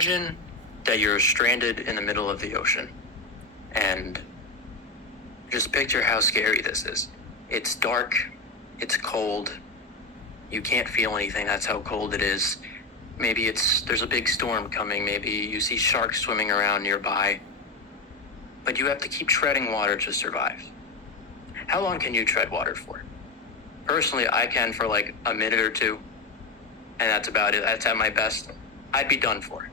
Imagine that you're stranded in the middle of the ocean, and just picture how scary this is. It's dark, it's cold, you can't feel anything, that's how cold it is. Maybe there's a big storm coming, maybe you see sharks swimming around nearby, but you have to keep treading water to survive. How long can you tread water for? Personally, I can for like a minute or two, and that's about it. That's at my best. I'd be done for.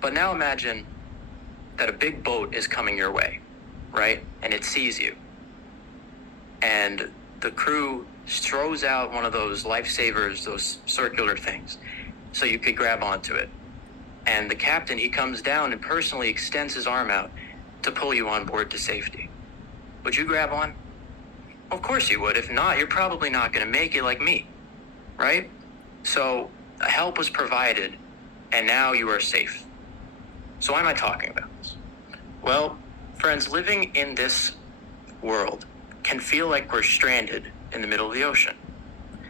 But now imagine that a big boat is coming your way, right? And it sees you. And the crew throws out one of those lifesavers, those circular things, so you could grab onto it. And the captain, he comes down and personally extends his arm out to pull you on board to safety. Would you grab on? Of course you would. If not, you're probably not going to make it like me, right? So help was provided, and now you are safe. So why am I talking about this? Well, friends, living in this world can feel like we're stranded in the middle of the ocean.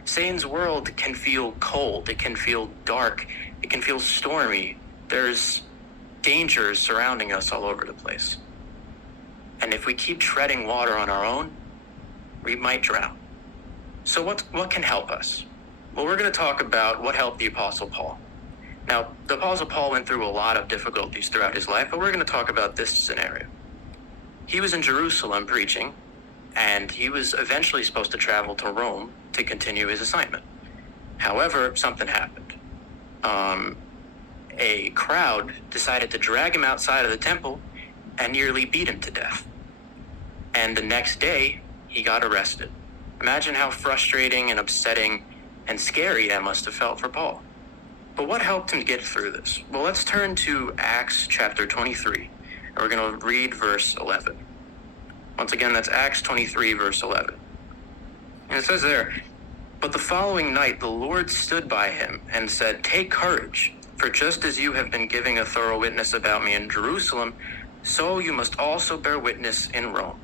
Satan's world can feel cold, it can feel dark, it can feel stormy. There's dangers surrounding us all over the place. And if we keep treading water on our own, we might drown. So what can help us? Well, we're going to talk about what helped the Apostle Paul. Now, the Apostle Paul went through a lot of difficulties throughout his life, but we're going to talk about this scenario. He was in Jerusalem preaching, and he was eventually supposed to travel to Rome to continue his assignment. However, something happened. A crowd decided to drag him outside of the temple and nearly beat him to death. And the next day, he got arrested. Imagine how frustrating and upsetting and scary that must have felt for Paul. But what helped him get through this? Well, let's turn to Acts chapter 23, and we're going to read verse 11. Once again, that's Acts 23, verse 11. And it says there, "But the following night the Lord stood by him and said, 'Take courage, for just as you have been giving a thorough witness about me in Jerusalem, so you must also bear witness in Rome.'"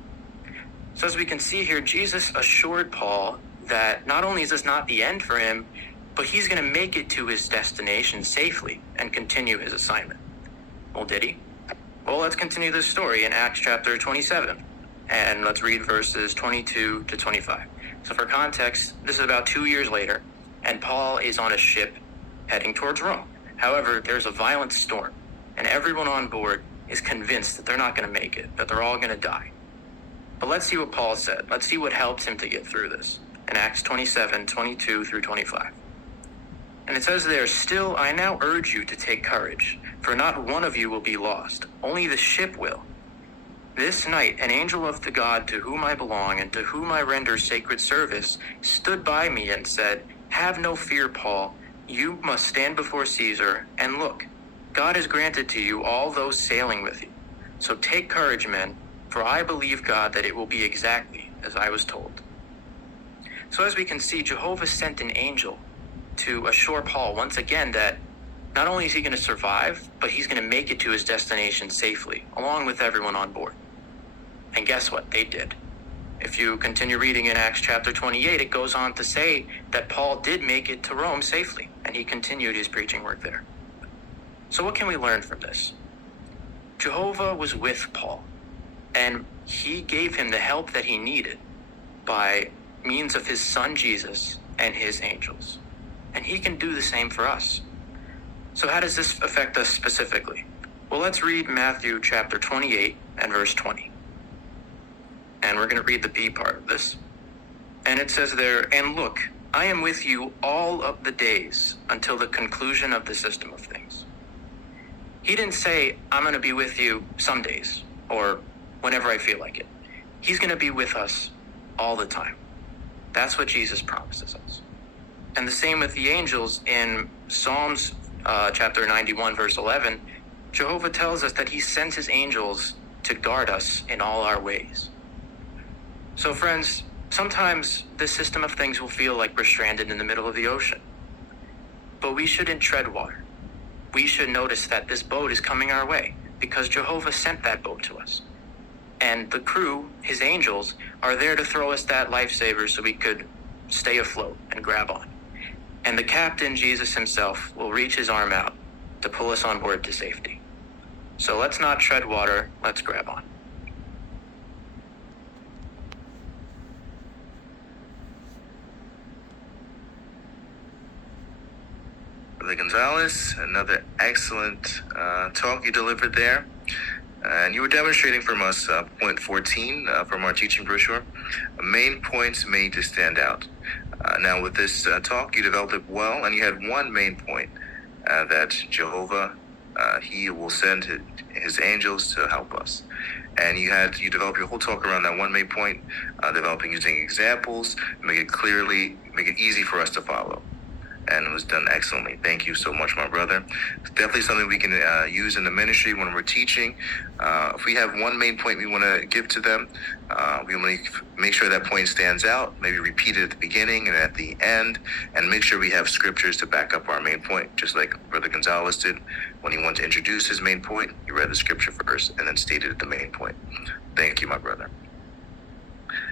So as we can see here, Jesus assured Paul that not only is this not the end for him, but he's going to make it to his destination safely and continue his assignment. Well, did he? Well, let's continue this story in Acts chapter 27, and let's read verses 22 to 25. So for context, this is about 2 years later, and Paul is on a ship heading towards Rome. However, there's a violent storm, and everyone on board is convinced that they're not going to make it, that they're all going to die. But let's see what Paul said. Let's see what helped him to get through this in Acts 27, 22 through 25. And it says there, "Still, I now urge you to take courage, for not one of you will be lost, only the ship will. This night, an angel of the God to whom I belong and to whom I render sacred service stood by me and said, 'Have no fear, Paul. You must stand before Caesar, and look, God has granted to you all those sailing with you. So take courage, men, for I believe God that it will be exactly as I was told.'" So as we can see, Jehovah sent an angel to assure Paul once again that not only is he going to survive, but he's going to make it to his destination safely, along with everyone on board. And guess what? They did. If you continue reading in Acts chapter 28, it goes on to say that Paul did make it to Rome safely, and he continued his preaching work there. So what can we learn from this? Jehovah was with Paul, and he gave him the help that he needed by means of his son Jesus and his angels. And he can do the same for us. So how does this affect us specifically? Well, let's read Matthew chapter 28 and verse 20. And we're going to read the B part of this. And it says there, "And look, I am with you all of the days until the conclusion of the system of things." He didn't say, "I'm going to be with you some days or whenever I feel like it." He's going to be with us all the time. That's what Jesus promises us. And the same with the angels in Psalms chapter 91, verse 11. Jehovah tells us that he sends his angels to guard us in all our ways. So friends, sometimes this system of things will feel like we're stranded in the middle of the ocean. But we shouldn't tread water. We should notice that this boat is coming our way because Jehovah sent that boat to us. And the crew, his angels, are there to throw us that lifesaver so we could stay afloat and grab on. And the captain, Jesus himself, will reach his arm out to pull us on board to safety. So let's not tread water, let's grab on. Brother Gonzalez, another excellent talk you delivered there. And you were demonstrating from us point 14 from our teaching brochure, main points made to stand out. Now with this talk, you developed it well, and you had one main point, that Jehovah, he will send his angels to help us. And you developed your whole talk around that one main point, developing using examples, make it easy for us to follow. And it was done excellently. Thank you so much, my brother. It's definitely something we can use in the ministry when we're teaching. If we have one main point we want to give to them, we want to make sure that point stands out, maybe repeat it at the beginning and at the end, and make sure we have scriptures to back up our main point, just like Brother Gonzalez did. When he wanted to introduce his main point, he read the scripture first and then stated the main point. Thank you, my brother.